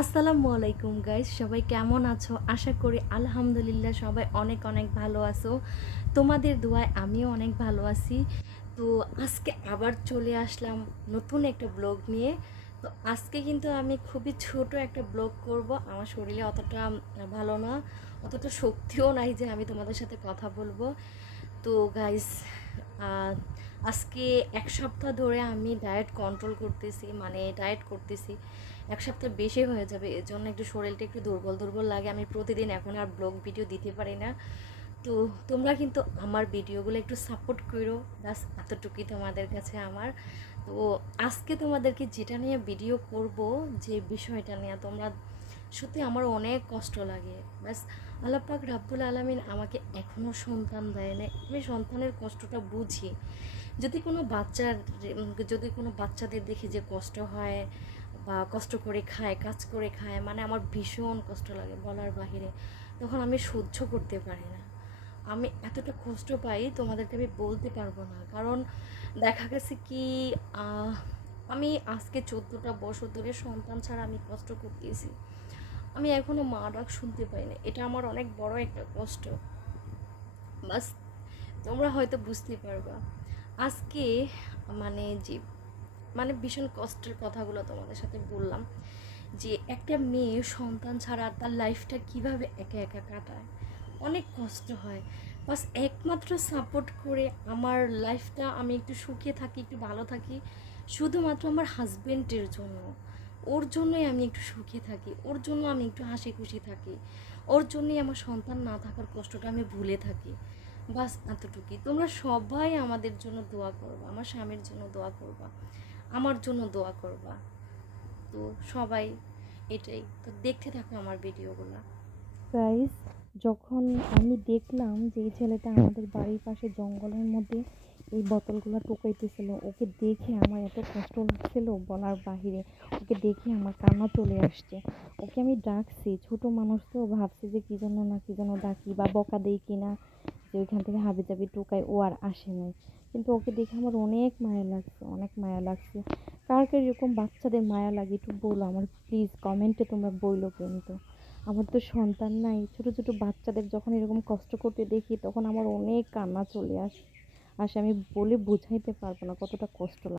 আসসালামু আলাইকুম গাইস, সবাই কেমন আছো? আশা করি আলহামদুলিল্লাহ সবাই অনেক অনেক ভালো আছো। তোমাদের দোয়ায় আমিও অনেক ভালো আছি। তো আজকে আবার চলে আসলাম নতুন একটা ব্লগ নিয়ে। তো আজকে কিন্তু আমি খুবই ছোট একটা ব্লগ করব। আমার শরীরে অতটা ভালো না, অতটা শক্তিও নাই যে আমি তোমাদের সাথে কথা বলবো। তো গাইস, আজকে এক সপ্তাহ ধরে আমি ডায়েট কন্ট্রোল করতেছি, মানে ডায়েট করতেছি। এক সপ্তাহ বেশি হয়ে যাবে, এর জন্য একটু শরীরটা একটু দুর্বল দুর্বল লাগে। আমি প্রতিদিন এখন আর ব্লগ ভিডিও দিতে পারি না। তো তোমরা কিন্তু আমার ভিডিওগুলো একটু সাপোর্ট করো, ব্যাস এতটুকুই তোমাদের কাছে আমার। তো আজকে তোমাদেরকে যেটা নিয়ে ভিডিও করব, যে বিষয়টা নিয়ে, তোমরা সত্যি আমার অনেক কষ্ট লাগে। ব্যাস আল্লাহ পাক রাব্বুল আলামিন আমাকে এখনও সন্তান দেয় না, আমি সন্তানের কষ্টটা বুঝি। যদি কোনো বাচ্চার যদি কোনো বাচ্চাদের দেখি যে কষ্ট হয় বা কষ্ট করে খায়, কাজ করে খায়, মানে আমার ভীষণ কষ্ট লাগে বলার বাহিরে। তখন আমি সহ্য করতে পারি না, আমি এতটা কষ্ট পাই তোমাদেরকে আমি বলতে পারবো না। কারণ দেখা গেছে কি, আমি আজকে 14টা বছর ধরে সন্তান ছাড়া আমি কষ্ট করতেছি। আমি এখনো মা ডাক শুনতে পাই না, এটা আমার অনেক বড় একটা কষ্ট। বাস তোমরা হয়তো বুঝতে পারবা আজকে, মানে যে মানে ভীষণ কষ্টের কথাগুলো তোমাদের সাথে বললাম, যে একটা মেয়ে সন্তান ছাড়া তার লাইফটা কিভাবে একা একা কাটায়, অনেক কষ্ট হয়। বাস একমাত্র সাপোর্ট করে আমার লাইফটা আমি একটু সুখে থাকি, একটু ভালো থাকি, শুধুমাত্র আমার হাজবেন্ডের জন্য। ওর জন্যই আমি একটু সুখে থাকি, ওর জন্য আমি একটু হাসি খুশি থাকি, ওর জন্যই আমার সন্তান না থাকার কষ্টটা আমি ভুলে থাকি। বাস এতটুকুই। তোমরা সবাই আমাদের জন্য দোয়া করবা, আমার স্বামীর জন্য দোয়া করবা, আমার জন্য দোয়া করবা। তো সবাই এটাই। তো দেখতে থাকো আমার ভিডিওগুলো। গাইস, যখন আমি দেখলাম যে এই ছেলেটা আমাদের বাড়ির পাশে জঙ্গলের মধ্যে এই বোতলগুলো টোকাইতেছিল, ওকে দেখে আমার এত কষ্ট লাগছিল বলার বাহিরে। ওকে দেখে আমার কান্না চলে আসছে। ওকে আমি ডাকছি, ছোট মানুষ তো, ভাবছি যে কি জন্য না কি জন্য ডাকি বা বকা দেই কিনা, যে ওইখান থেকে হাবি জাবি টোকাই, ও আর আসে নাই। কিন্তু ওকে দেখে আমার অনেক মায়া লাগছে, অনেক মায়া লাগছে। কার কার এরকম বাচ্চাদের মায়া লাগে একটু বলো আমার, প্লিজ কমেন্টে তোমরা বইলো কিন্তু। আমার তো সন্তান নাই, ছোট ছোট বাচ্চাদের যখন এরকম কষ্ট করতে দেখি তখন আমার অনেক কান্না চলে আসে। আমি বলে বোঝাইতে পারবো না কতটা কষ্ট লাগে।